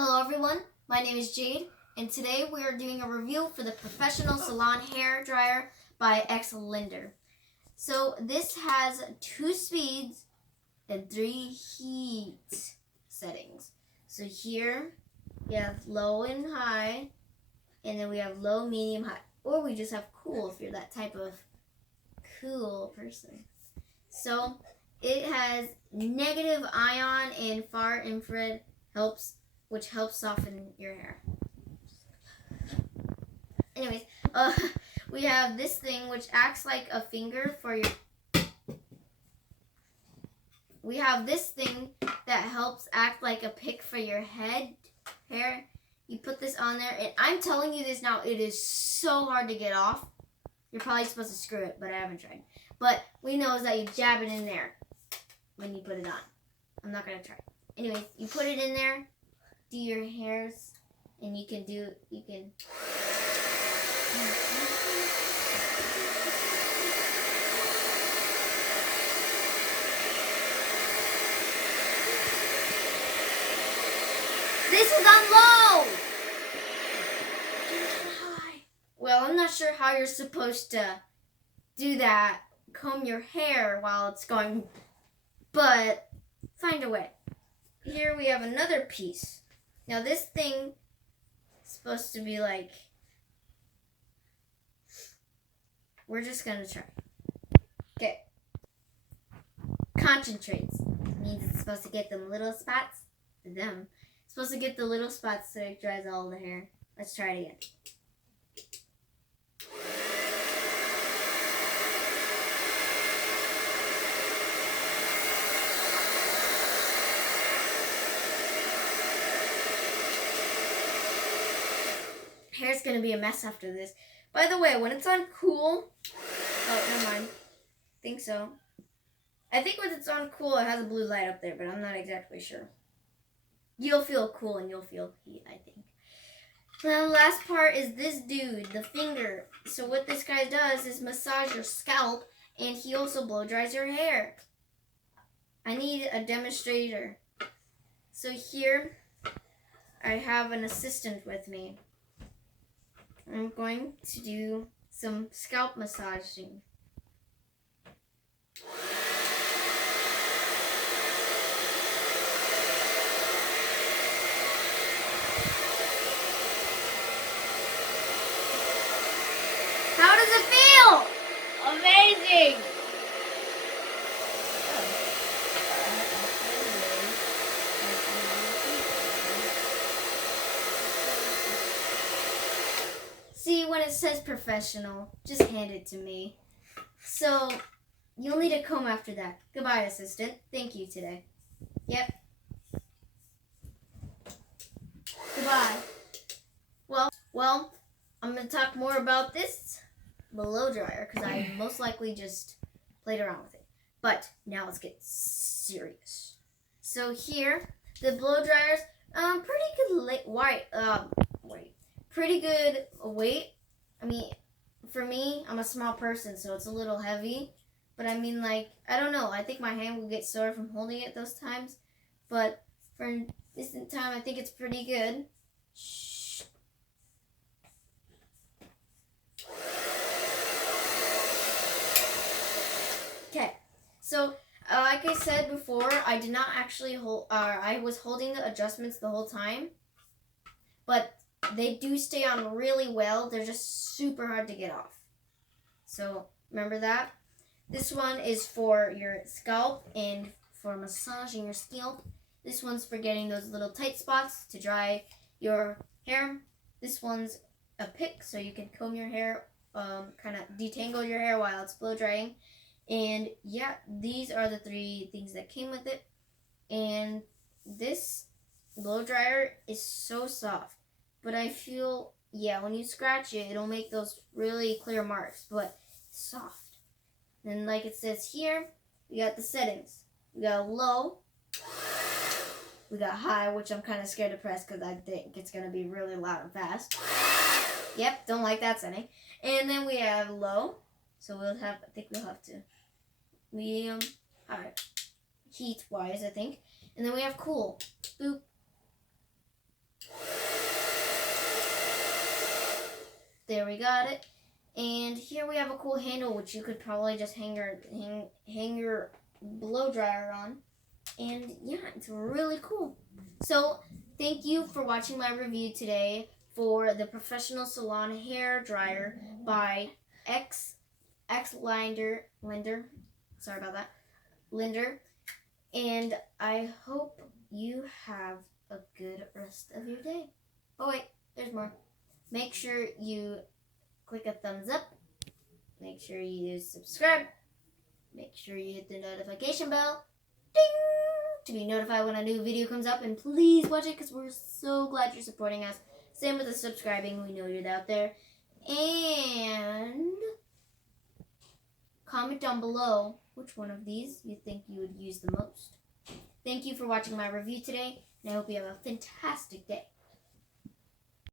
Hello everyone, my name is Jade, and today we are doing a review for the Professional Salon Hair Dryer by Xlinder. So this has 2 speeds and 3 heat settings. So here we have low and high, and then we have low, medium, high. Or we just have cool if you're that type of cool person. So it has negative ion and far infrared which helps soften your hair. Anyways, we have this thing which acts like a finger for your... We have this thing that helps act like a pick for your hair. You put this on there, and I'm telling you this now, it is so hard to get off. You're probably supposed to screw it, but I haven't tried. But we know is that you jab it in there when you put it on. I'm not going to try. Anyways, you put it in there, do your hairs, and you can This is on low! Well, I'm not sure how you're supposed to do that, comb your hair while it's going, but find a way. Here we have another piece. Now this thing is supposed to be like, we're just going to try. Okay. Concentrates. Means it's supposed to get them little spots. It's supposed to get the little spots so it dries all the hair. Let's try it again. Hair's gonna be a mess after this. By the way, when it's on cool, oh, never mind. I think so. I think when it's on cool, it has a blue light up there, but I'm not exactly sure. You'll feel cool and you'll feel heat, I think. Now, the last part is this dude, the finger. So what this guy does is massage your scalp, and he also blow dries your hair. I need a demonstrator. So here, I have an assistant with me. I'm going to do some scalp massaging. How does it feel? Amazing! See, when it says professional, just hand it to me. So, you'll need a comb after that. Goodbye, assistant. Thank you today. Yep. Goodbye. Well, I'm going to talk more about this blow dryer because I most likely just played around with it. But now let's get serious. So here, the blow dryers, pretty good pretty good weight. I mean, for me, I'm a small person, so it's a little heavy. But I mean, like, I don't know. I think my hand will get sore from holding it those times. But for this time, I think it's pretty good. Shh. Okay, so like I said before, I did not actually hold. I was holding the adjustments the whole time, but they do stay on really well. They're just super hard to get off. So remember that. This one is for your scalp and for massaging your scalp. This one's for getting those little tight spots to dry your hair. This one's a pick so you can comb your hair, kind of detangle your hair while it's blow drying. And yeah, these are the 3 things that came with it. And this blow dryer is so soft. But I feel, yeah, when you scratch it, it'll make those really clear marks, but it's soft. And like it says here, we got the settings. We got low. We got high, which I'm kind of scared to press because I think it's going to be really loud and fast. Yep, don't like that setting. And then we have low. So I think we'll have to medium, high, heat-wise, I think. And then we have cool. Boop. There, we got it. And here we have a cool handle, which you could probably just hang your blow dryer on. And yeah, it's really cool. So thank you for watching my review today for the Professional Salon Hair Dryer by Xlinder. Sorry about that. Xlinder. And I hope you have a good rest of your day. Oh wait, there's more. Make sure you click a thumbs up. Make sure you subscribe. Make sure you hit the notification bell. Ding! To be notified when a new video comes up. And please watch it because we're so glad you're supporting us. Same with the subscribing. We know you're out there. And comment down below which one of these you think you would use the most. Thank you for watching my review today. And I hope you have a fantastic day.